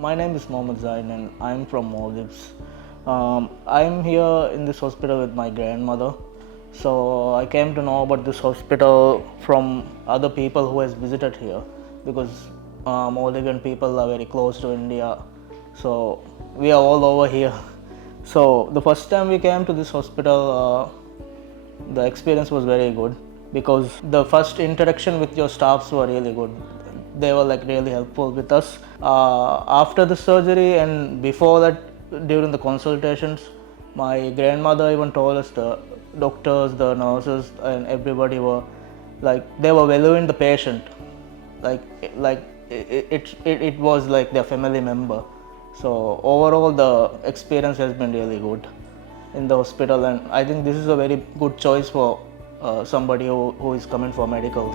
My name is Mohammed Zain and I'm from Maldives. I'm here in this hospital with my grandmother. So I came to know about this hospital from other people who has visited here because Maldivian people are very close to India. So we are all over here. So the first time we came to this hospital, the experience was very good because the first interaction with your staffs were really good. They were like really helpful with us. After the surgery and before that, during the consultations, my grandmother even told us the doctors, the nurses, and everybody were like they were valuing the patient, like it was like their family member. So overall, the experience has been really good in the hospital, and I think this is a very good choice for somebody who is coming for medical.